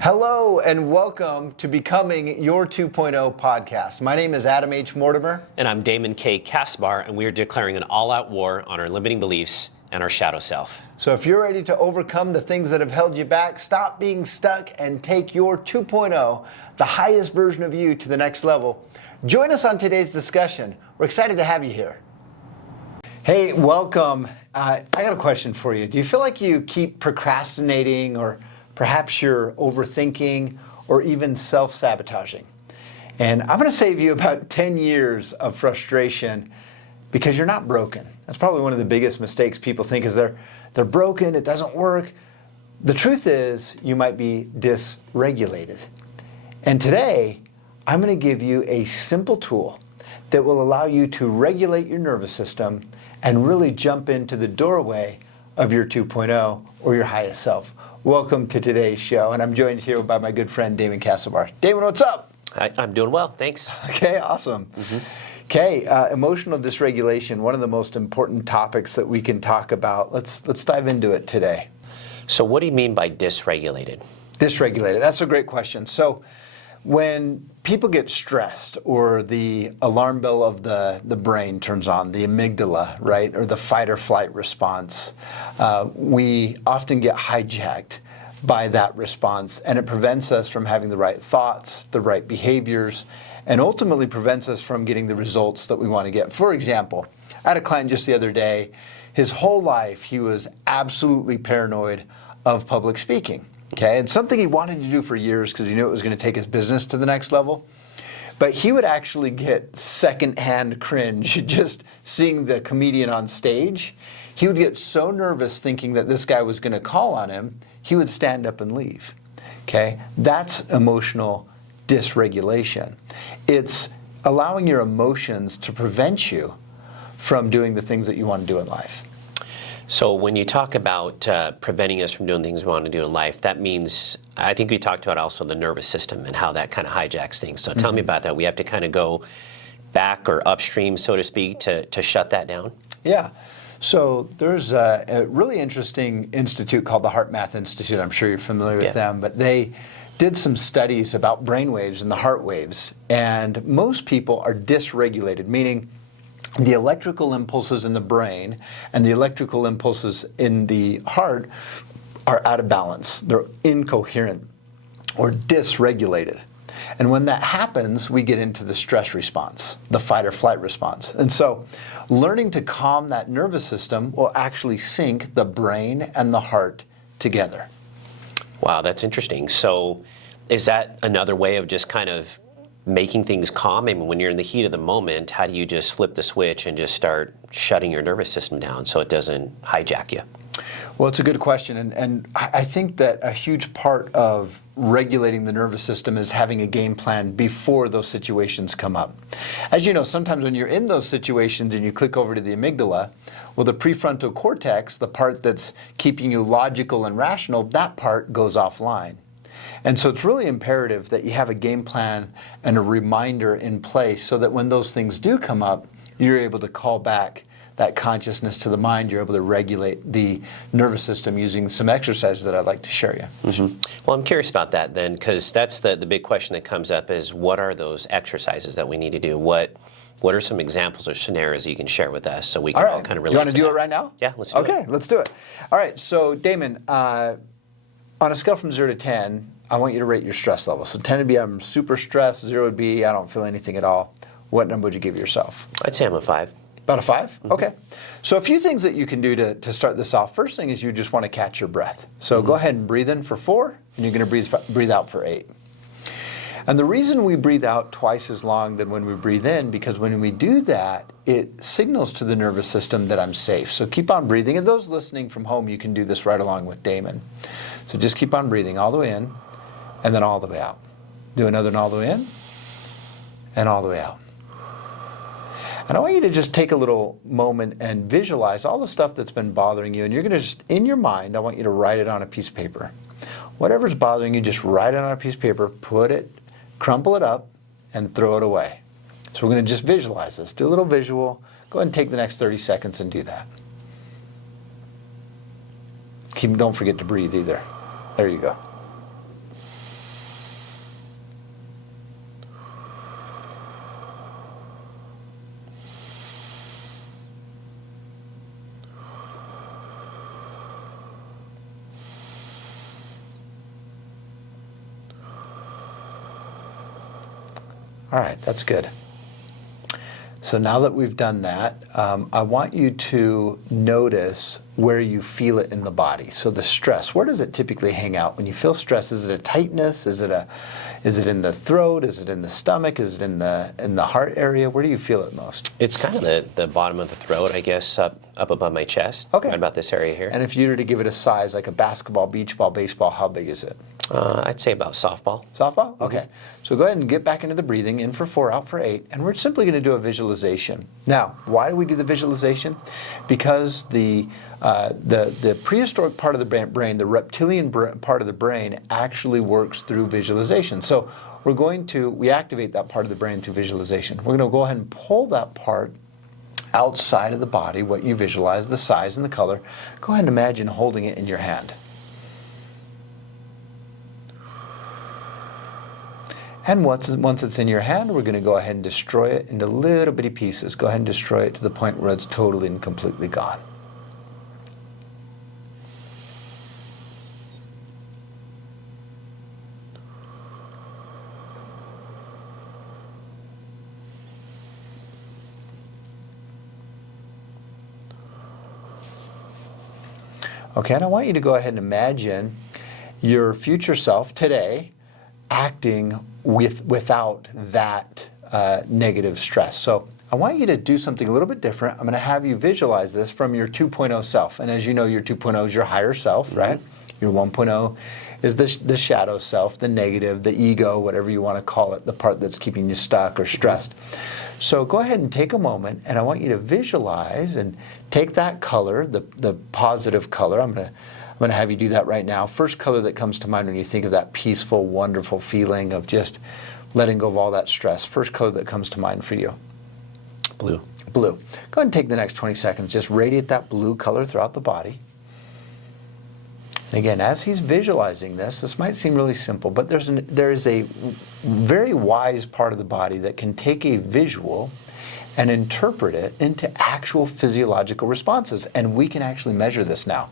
Hello and welcome to Becoming Your 2.0 podcast. My name is Adam H. Mortimer. And I'm Damon K. Casabar, and we are declaring an all-out war on our limiting beliefs and our shadow self. So if you're ready to overcome the things that have held you back, stop being stuck, and take your 2.0, the highest version of you, to the next level, join us on today's discussion. We're excited to have you here. Hey, welcome. I got a question for you. Do you feel like you keep procrastinating, or perhaps you're overthinking, or even self-sabotaging? And I'm going to save you about 10 years of frustration because you're not broken. That's probably one of the biggest mistakes people think is they're broken, it doesn't work. The truth is you might be dysregulated. And today, I'm going to give you a simple tool that will allow you to regulate your nervous system and really jump into the doorway of your 2.0 or your highest self. Welcome to today's show, and I'm joined here by my good friend Damon Casabar. Damon, what's up? I'm doing well, thanks. Okay, awesome. Okay, emotional dysregulation, one of the most important topics that we can talk about. Let's dive into it today. So what do you mean by dysregulated? Dysregulated, that's a great question. So when people get stressed, or the alarm bell of the brain turns on, the amygdala, right, or the fight or flight response, we often get hijacked by that response, and it prevents us from having the right thoughts, the right behaviors, and ultimately prevents us from getting the results that we want to get. For example, I had a client just the other day. His whole life he was absolutely paranoid of public speaking. Okay, and something he wanted to do for years because he knew it was going to take his business to the next level. But he would actually get secondhand cringe just seeing the comedian on stage. He would get so nervous thinking that this guy was going to call on him, he would stand up and leave. Okay, that's emotional dysregulation. It's allowing your emotions to prevent you from doing the things that you want to do in life. So when you talk about preventing us from doing things we want to do in life, that means, I think we talked about also the nervous system and how that kind of hijacks things. So tell me about that. We have to kind of go back or upstream, so to speak, to shut that down? Yeah. So there's a really interesting institute called the Heart Math Institute. I'm sure you're familiar with them, but they did some studies about brain waves and the heart waves. And most people are dysregulated, meaning the electrical impulses in the brain and the electrical impulses in the heart are out of balance. They're incoherent or dysregulated. And when that happens, we get into the stress response, the fight or flight response. And so learning to calm that nervous system will actually sync the brain and the heart together. Wow, that's interesting. So is that another way of just kind of making things calm? I mean, when you're in the heat of the moment, how do you just flip the switch and just start shutting your nervous system down so it doesn't hijack you? Well, it's a good question, and I think that a huge part of regulating the nervous system is having a game plan before those situations come up. As you know, sometimes when you're in those situations and you click over to the amygdala, well, the prefrontal cortex, the part that's keeping you logical and rational, that part goes offline. And so it's really imperative that you have a game plan and a reminder in place so that when those things do come up, you're able to call back that consciousness to the mind. You're able to regulate the nervous system using some exercises that I'd like to share you. Well, I'm curious about that then, because that's the big question that comes up is, what are those exercises that we need to do? What are some examples or scenarios you can share with us so we can all kind of relate? You want to do that? it right now? Yeah, let's do it. Okay, let's do it. All right, so Damon, on a scale from 0 to 10, I want you to rate your stress level. So 10 would be I'm super stressed, 0 would be I don't feel anything at all. What number would you give yourself? I'd say I'm a 5. About a 5? Okay. So a few things that you can do to start this off. First thing is you just want to catch your breath. So go ahead and breathe in for 4, and you're going to breathe out for 8. And the reason we breathe out twice as long than when we breathe in, because when we do that, it signals to the nervous system that I'm safe. So keep on breathing. And those listening from home, you can do this right along with Damon. So just keep on breathing all the way in, and then all the way out. Do another all the way in, and all the way out. And I want you to just take a little moment and visualize all the stuff that's been bothering you. And you're going to just, in your mind, I want you to write it on a piece of paper. Whatever's bothering you, just write it on a piece of paper, crumple it up, and throw it away. So we're going to just visualize this. Do a little visual. Go ahead and take the next 30 seconds and do that. Don't forget to breathe either. There you go. All right, that's good. So now that we've done that, I want you to notice where you feel it in the body. So the stress, where does it typically hang out? When you feel stress, is it a tightness? Is it in the throat? Is it in the stomach? Is it in the heart area? Where do you feel it most? It's kind of the bottom of the throat, I guess, up above my chest. Okay. Right about this area here. And if you were to give it a size, like a basketball, beach ball, baseball, how big is it? I'd say about softball. Softball? Okay. So go ahead and get back into the breathing, in for 4, out for 8, and we're simply going to do a visualization. Now, why do we do the visualization? Because the prehistoric part of the brain, the reptilian part of the brain, actually works through visualization. So we activate that part of the brain through visualization. We're going to go ahead and pull that part outside of the body, what you visualize, the size and the color. Go ahead and imagine holding it in your hand. And once it's in your hand, we're going to go ahead and destroy it into little bitty pieces. Go ahead and destroy it to the point where it's totally and completely gone. Okay, and I want you to go ahead and imagine your future self today acting without that negative stress. So I want you to do something a little bit different. I'm going to have you visualize this from your 2.0 self. And as you know, your 2.0 is your higher self, right? Your 1.0 is the shadow self, the negative, the ego, whatever you want to call it, the part that's keeping you stuck or stressed. So go ahead and take a moment, and I want you to visualize and take that color, the positive color. I'm going to have you do that right now. First color that comes to mind when you think of that peaceful, wonderful feeling of just letting go of all that stress. First color that comes to mind for you. Blue. Blue. Go ahead and take the next 20 seconds. Just radiate that blue color throughout the body. And again, as he's visualizing this might seem really simple, but there is a very wise part of the body that can take a visual and interpret it into actual physiological responses. And we can actually measure this now.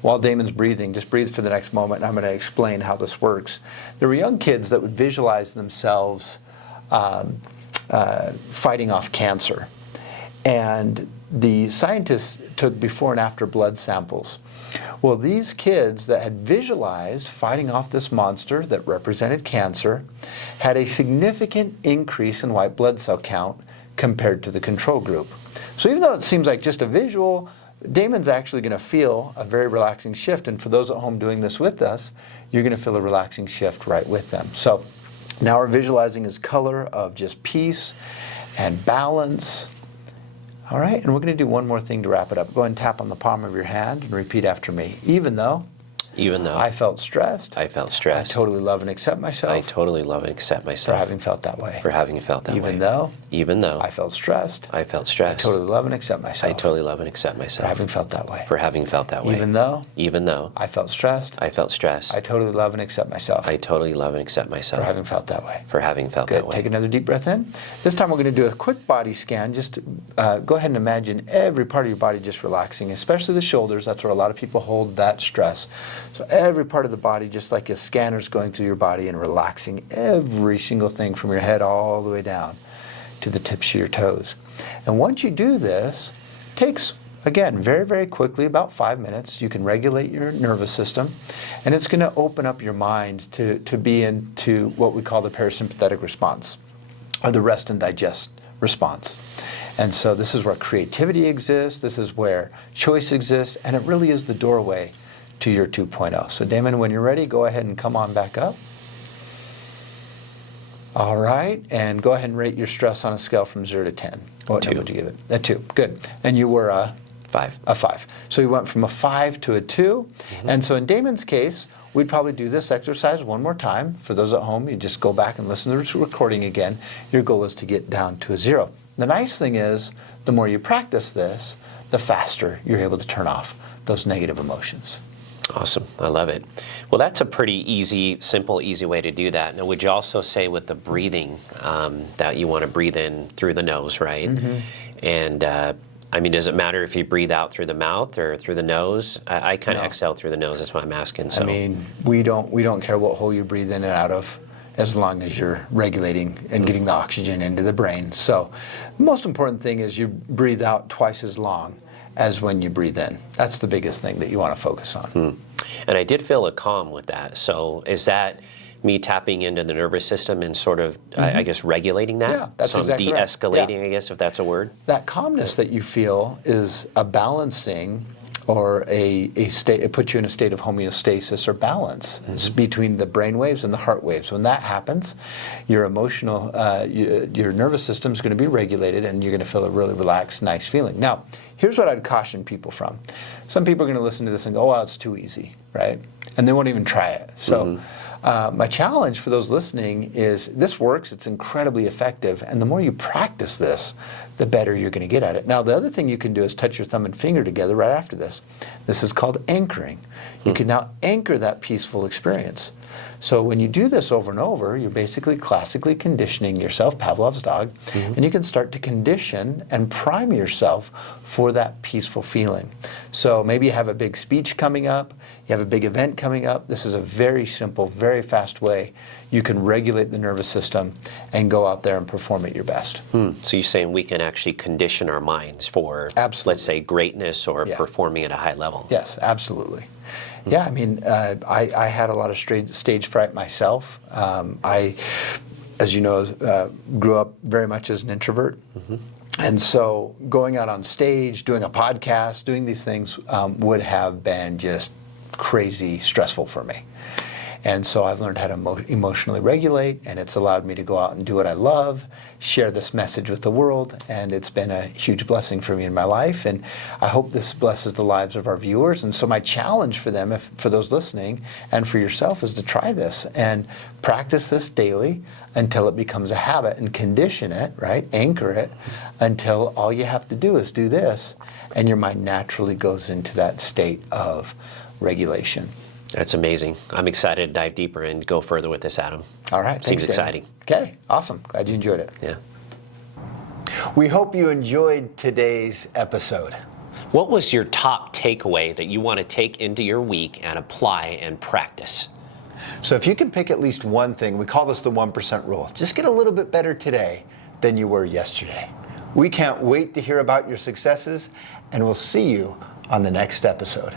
While Damon's breathing, just breathe for the next moment, and I'm going to explain how this works. There were young kids that would visualize themselves fighting off cancer. And the scientists took before and after blood samples. Well, these kids that had visualized fighting off this monster that represented cancer had a significant increase in white blood cell count compared to the control group. So even though it seems like just a visual, Damon's actually going to feel a very relaxing shift. And for those at home doing this with us, you're going to feel a relaxing shift right with them. So now we're visualizing his color of just peace and balance. All right, and we're going to do one more thing to wrap it up. Go ahead and tap on the palm of your hand and repeat after me. Even though I felt stressed, I I totally love and accept myself. I totally love and accept myself. For having felt that way. For having felt that way. Even though I felt stressed, I felt I stressed. totally love and accept myself. I totally love and accept For myself. having felt that way. For having felt that way. Even though I felt stressed, I felt stressed. I totally love and accept myself. I totally love and accept myself. For having felt that way. For having felt Good. that way. Take another deep breath in. This time we're going to do a quick body scan. Just go ahead and imagine every part of your body just relaxing, especially the shoulders. That's where a lot of people hold that stress. So every part of the body, just like a scanner's going through your body and relaxing every single thing from your head all the way down to the tips of your toes. And once you do this, it takes, again, very, very quickly, about 5 minutes. You can regulate your nervous system, and it's going to open up your mind to be into what we call the parasympathetic response, or the rest and digest response. And so this is where creativity exists, this is where choice exists, and it really is the doorway to your 2.0. So Damon, when you're ready, go ahead and come on back up. All right, and go ahead and rate your stress on a scale from 0 to 10. What number would you give it? A 2, good. And you were a? 5. A 5. So you went from a 5 to a 2. And so in Damon's case, we'd probably do this exercise one more time. For those at home, you just go back and listen to the recording again. Your goal is to get down to a 0. The nice thing is, the more you practice this, the faster you're able to turn off those negative emotions. Awesome. I love it. Well, that's a pretty easy, simple, easy way to do that. Now, would you also say with the breathing that you want to breathe in through the nose, right? And I mean, does it matter if you breathe out through the mouth or through the nose? I kind of exhale through the nose. That's why I'm asking. So. I mean, we don't care what hole you breathe in and out of. as long as you're regulating and getting the oxygen into the brain. So the most important thing is you breathe out twice as long as when you breathe in. That's the biggest thing that you want to focus on. And I did feel a calm with that. So is that me tapping into the nervous system and sort of, I guess, regulating that? Yeah, that's so exactly I'm right. de-escalating, Yeah. I guess, if that's a word? That calmness that you feel is a balancing or a state. It puts you in a state of homeostasis or balance. It's between the brain waves and the heart waves. When that happens, your emotional, your nervous system is going to be regulated, and you're going to feel a really relaxed, nice feeling. Now, here's what I'd caution people from. Some people are going to listen to this and go, "Well, it's too easy," right? And they won't even try it. So. My challenge for those listening is this works, it's incredibly effective, and the more you practice this, the better you're going to get at it. Now, the other thing you can do is touch your thumb and finger together right after this. This is called anchoring. You can now anchor that peaceful experience. So when you do this over and over, you're basically classically conditioning yourself, Pavlov's dog, and you can start to condition and prime yourself for that peaceful feeling. So maybe you have a big speech coming up, you have a big event coming up. This is a very simple, very fast way you can regulate the nervous system and go out there and perform at your best. So you're saying we can actually condition our minds for, Absolutely. let's say, greatness or Yeah. performing at a high level? Yes, absolutely. Yeah, I mean, I had a lot of stage fright myself. I, as you know, grew up very much as an introvert. And so going out on stage, doing a podcast, doing these things would have been just crazy stressful for me. And so I've learned how to emotionally regulate, and it's allowed me to go out and do what I love, share this message with the world, and it's been a huge blessing for me in my life, and I hope this blesses the lives of our viewers. And so my challenge for them, for those listening, and for yourself, is to try this and practice this daily until it becomes a habit, and condition it, right? Anchor it until all you have to do is do this, and your mind naturally goes into that state of regulation. That's amazing. I'm excited to dive deeper and go further with this, Adam. All right. Seems Thanks, exciting. Damon. Okay, awesome. Glad you enjoyed it. Yeah. We hope you enjoyed today's episode. What was your top takeaway that you want to take into your week and apply and practice? So if you can pick at least one thing, we call this the 1% rule. Just get a little bit better today than you were yesterday. We can't wait to hear about your successes, and we'll see you on the next episode.